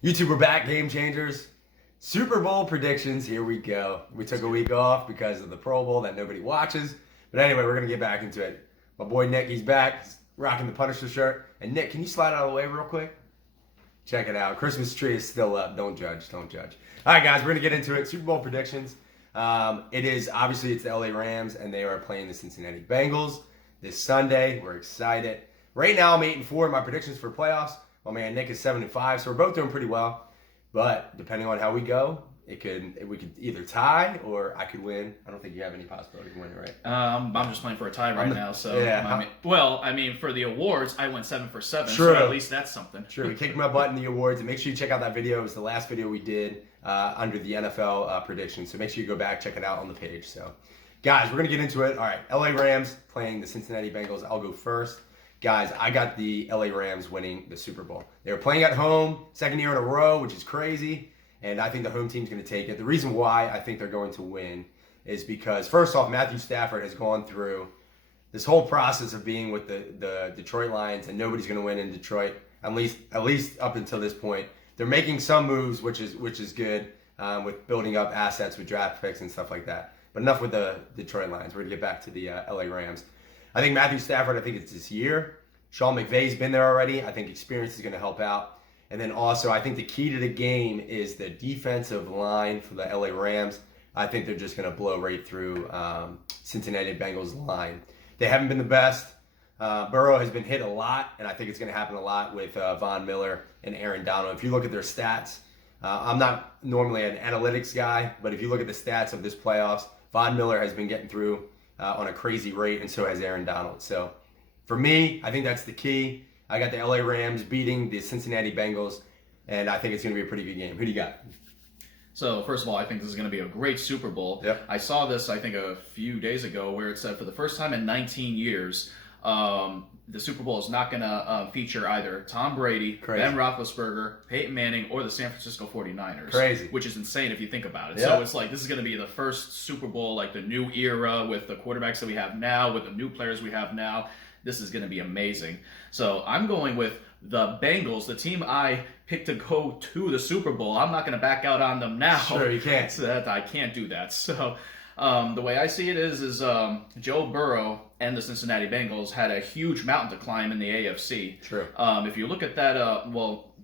YouTube, we're back, Game Changers. Super Bowl predictions, here we go. We took a week off because of the Pro Bowl that nobody watches. But anyway, we're going to get back into it. My boy Nick, he's back. He's rocking the Punisher shirt. And Nick, can you slide out of the way real quick? Check it out. Christmas tree is still up. Don't judge. Don't judge. All right, guys, we're going to get into it. Super Bowl predictions. It's the LA Rams, and they are playing the Cincinnati Bengals this Sunday. We're excited. Right now, I'm 8-4 in my predictions for playoffs. My man Nick is 7-5, so we're both doing pretty well. But depending on how we go, we could either tie or I could win. I don't think you have any possibility of winning, right? I'm just playing for a tie right now. So yeah. I mean, for the awards, I went 7 for 7. True. So at least that's something. True. We kicked my butt in the awards, and make sure you check out that video. It was the last video we did under the NFL predictions. So make sure you go back, check it out on the page. So, guys, we're gonna get into it. All right, LA Rams playing the Cincinnati Bengals. I'll go first. Guys, I got the LA Rams winning the Super Bowl. They were playing at home, second year in a row, which is crazy, and I think the home team's going to take it. The reason why I think they're going to win is because, first off, Matthew Stafford has gone through this whole process of being with the Detroit Lions, and nobody's going to win in Detroit, at least up until this point. They're making some moves, which is good, with building up assets with draft picks and stuff like that. But enough with the Detroit Lions. We're going to get back to the LA Rams. I think Matthew Stafford, it's this year. Sean McVay's been there already. I think experience is going to help out. And then also, I think the key to the game is the defensive line for the LA Rams. I think they're just going to blow right through Cincinnati Bengals line. They haven't been the best. Burrow has been hit a lot, and I think it's going to happen a lot with Von Miller and Aaron Donald. If you look at their stats, I'm not normally an analytics guy, but if you look at the stats of this playoffs, Von Miller has been getting through on a crazy rate, and so has Aaron Donald. So for me, I think that's the key. I got the LA Rams beating the Cincinnati Bengals, and I think it's going to be a pretty good game. Who do you got? So, first of all, I think this is going to be a great Super Bowl. Yep. I saw this, I think, a few days ago where it said for the first time in 19 years, the Super Bowl is not going to feature either Tom Brady, Crazy. Ben Roethlisberger, Peyton Manning, or the San Francisco 49ers. Crazy. Which is insane if you think about it. Yep. So it's like this is going to be the first Super Bowl, like the new era with the quarterbacks that we have now, with the new players we have now. This is going to be amazing. So I'm going with the Bengals, the team I picked to go to the Super Bowl. I'm not going to back out on them now. Sure, you can't. So that I can't do that. So the way I see it is Joe Burrow and the Cincinnati Bengals had a huge mountain to climb in the AFC. True. If you look at that,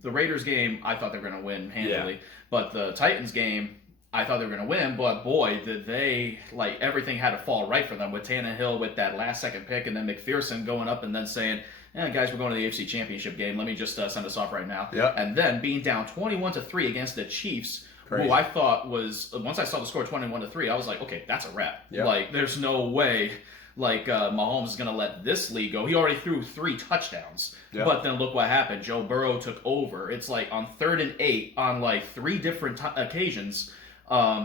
the Raiders game, I thought they were going to win handily. Yeah. But the Titans game, I thought they were going to win. But boy, did they, everything had to fall right for them with Tannehill with that last-second pick and then McPherson going up and then saying, guys, we're going to the AFC Championship game. Let me just send us off right now. Yep. And then being down 21-3 against the Chiefs, Crazy. who I thought was, once I saw the score 21-3, I was like, okay, that's a wrap. Yep. There's no way Mahomes is going to let this lead go. He already threw 3 touchdowns. Yep. But then look what happened. Joe Burrow took over. It's like on 3rd and 8 on 3 different occasions.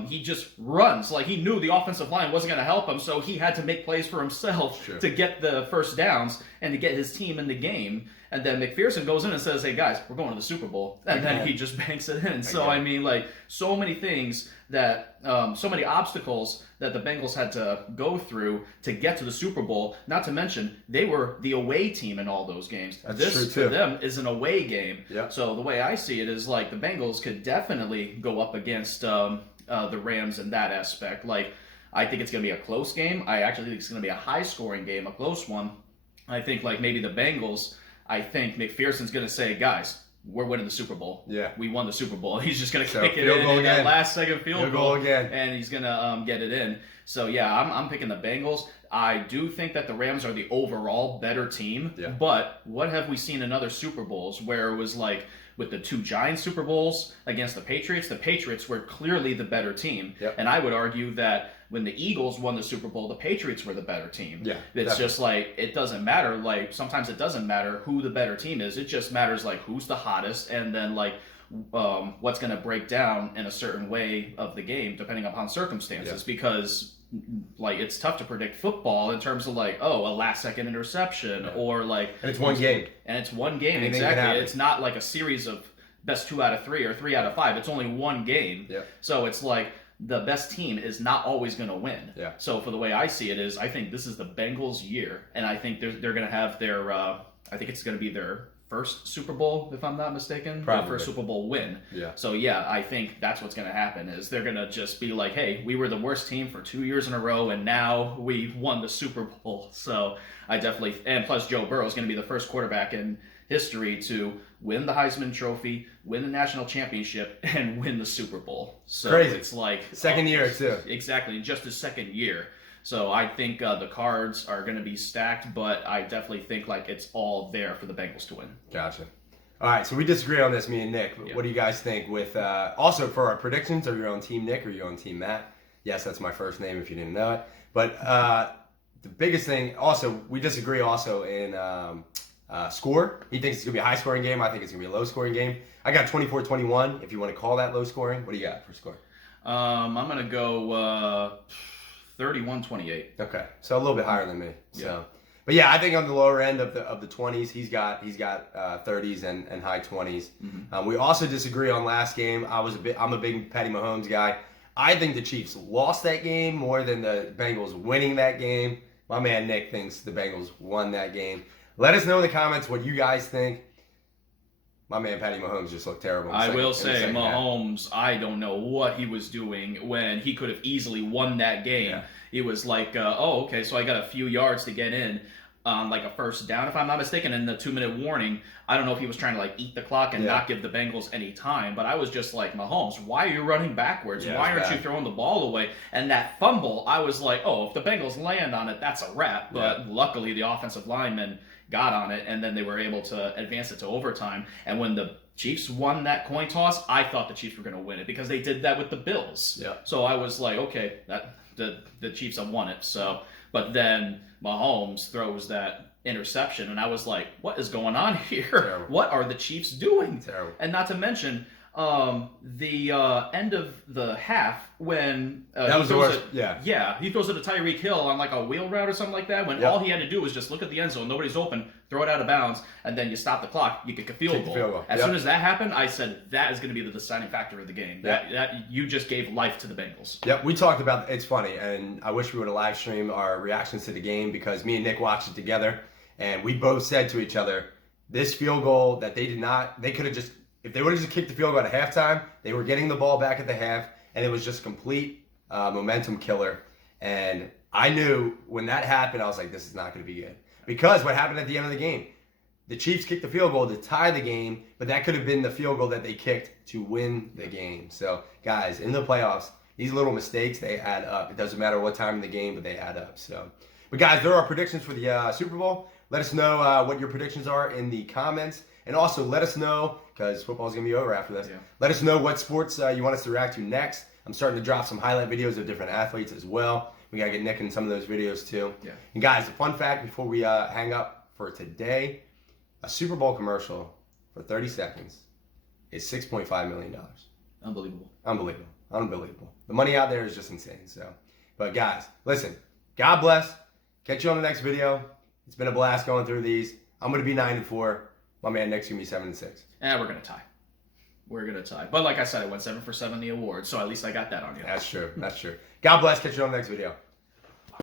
He just runs. He knew the offensive line wasn't going to help him, so he had to make plays for himself to get the first downs and to get his team in the game. And then McPherson goes in and says, hey, guys, we're going to the Super Bowl. And then he just banks it in. So, so many things that, so many obstacles that the Bengals had to go through to get to the Super Bowl. Not to mention, they were the away team in all those games. That's true, too. For them, is an away game. Yep. So the way I see it is, the Bengals could definitely go up against the Rams in that aspect. I think it's going to be a close game. I actually think it's going to be a high-scoring game, a close one. I think, maybe the Bengals, I think McPherson's going to say, guys, we're winning the Super Bowl. Yeah. We won the Super Bowl. He's just going to kick it in that last-second field goal again. And he's going to get it in. So, yeah, I'm picking the Bengals. I do think that the Rams are the overall better team. Yeah. But what have we seen in other Super Bowls where it was with the 2 Giants Super Bowls against the Patriots were clearly the better team. Yep. And I would argue that when the Eagles won the Super Bowl, the Patriots were the better team. Yeah, it's definitely. just it doesn't matter. Sometimes it doesn't matter who the better team is. It just matters who's the hottest and then what's going to break down in a certain way of the game depending upon circumstances. Yeah. Because it's tough to predict football in terms of a last-second interception or And it's one game. And it's one game, Anything can exactly. happen. It's not a series of best 2 out of 3 or 3 out of 5. It's only one game. Yeah. So it's the best team is not always going to win. Yeah. So for the way I see it is, I think this is the Bengals' year, and I think they're going to have their. I think it's going to be their first Super Bowl, if I'm not mistaken. Probably. Their first Super Bowl win. Yeah. So yeah, I think that's what's going to happen is they're going to just be like, hey, we were the worst team for 2 years in a row, and now we won the Super Bowl. So I definitely, and plus Joe Burrow is going to be the first quarterback in history to win the Heisman Trophy, win the national championship, and win the Super Bowl. So Crazy. it's like Second year too. Exactly, just his second year. So I think the cards are going to be stacked, but I definitely think like it's all there for the Bengals to win. Gotcha. All right, so we disagree on this, me and Nick. Yeah. What do you guys think with, also for our predictions, are you on Team Nick or are you on Team Matt? Yes, that's my first name if you didn't know it. But the biggest thing, also, we disagree also in score. He thinks it's going to be a high-scoring game. I think it's going to be a low-scoring game. I got 24-21, if you want to call that low-scoring. What do you got for score? I'm going to go 31-28. Okay, so a little bit higher than me. Yeah. So, but yeah, I think on the lower end of the 20s, he's got 30s and high 20s. Mm-hmm. We also disagree on last game. I'm a big Patty Mahomes guy. I think the Chiefs lost that game more than the Bengals winning that game. My man Nick thinks the Bengals won that game. Let us know in the comments what you guys think. My man Patty Mahomes just looked terrible. I will say, Mahomes, I don't know what he was doing when he could have easily won that game. Yeah. It was like, oh, okay, so I got a few yards to get in on like a first down, if I'm not mistaken, in the 2-minute warning. I don't know if he was trying to like eat the clock and not give the Bengals any time, but I was just like, Mahomes, why are you running backwards? Yeah, why aren't you throwing the ball away? And that fumble, I was like, oh, if the Bengals land on it, that's a wrap. But luckily the offensive lineman got on it, and then they were able to advance it to overtime. And when the Chiefs won that coin toss, I thought the Chiefs were going to win it because they did that with the Bills. Yeah. So I was like, okay, that the Chiefs have won it. So, but then Mahomes throws that interception, and I was like, what is going on here? Terrible. What are the Chiefs doing? Terrible. And not to mention the end of the half when that was the worst. he throws it to Tyreek Hill on like a wheel route or something like that. When all he had to do was just look at the end zone, nobody's open, throw it out of bounds, and then you stop the clock. You kick a field goal. As soon as that happened, I said that is going to be the deciding factor of the game. That you just gave life to the Bengals. Yep, we talked about. It's funny, and I wish we would have live streamed our reactions to the game because me and Nick watched it together, and we both said to each other, this field goal that they could have just. If they would have just kicked the field goal at halftime, they were getting the ball back at the half, and it was just complete momentum killer. And I knew when that happened, I was like, this is not going to be good. Because what happened at the end of the game? The Chiefs kicked the field goal to tie the game, but that could have been the field goal that they kicked to win the game. So, guys, in the playoffs, these little mistakes, they add up. It doesn't matter what time in the game, but they add up. So, but guys, there are predictions for the Super Bowl. Let us know what your predictions are in the comments. And also, let us know, because football's going to be over after this, let us know what sports you want us to react to next. I'm starting to drop some highlight videos of different athletes as well. We got to get Nick in some of those videos too. Yeah. And guys, a fun fact before we hang up for today, a Super Bowl commercial for 30 seconds is $6.5 million. Unbelievable. The money out there is just insane. So, but guys, listen, God bless. Catch you on the next video. It's been a blast going through these. I'm going to be 9-4. My man Nick's going to be 7-6. And we're going to tie. But like I said, I went 7 for 7 in the awards, so at least I got that on you. That's true. God bless. Catch you on the next video.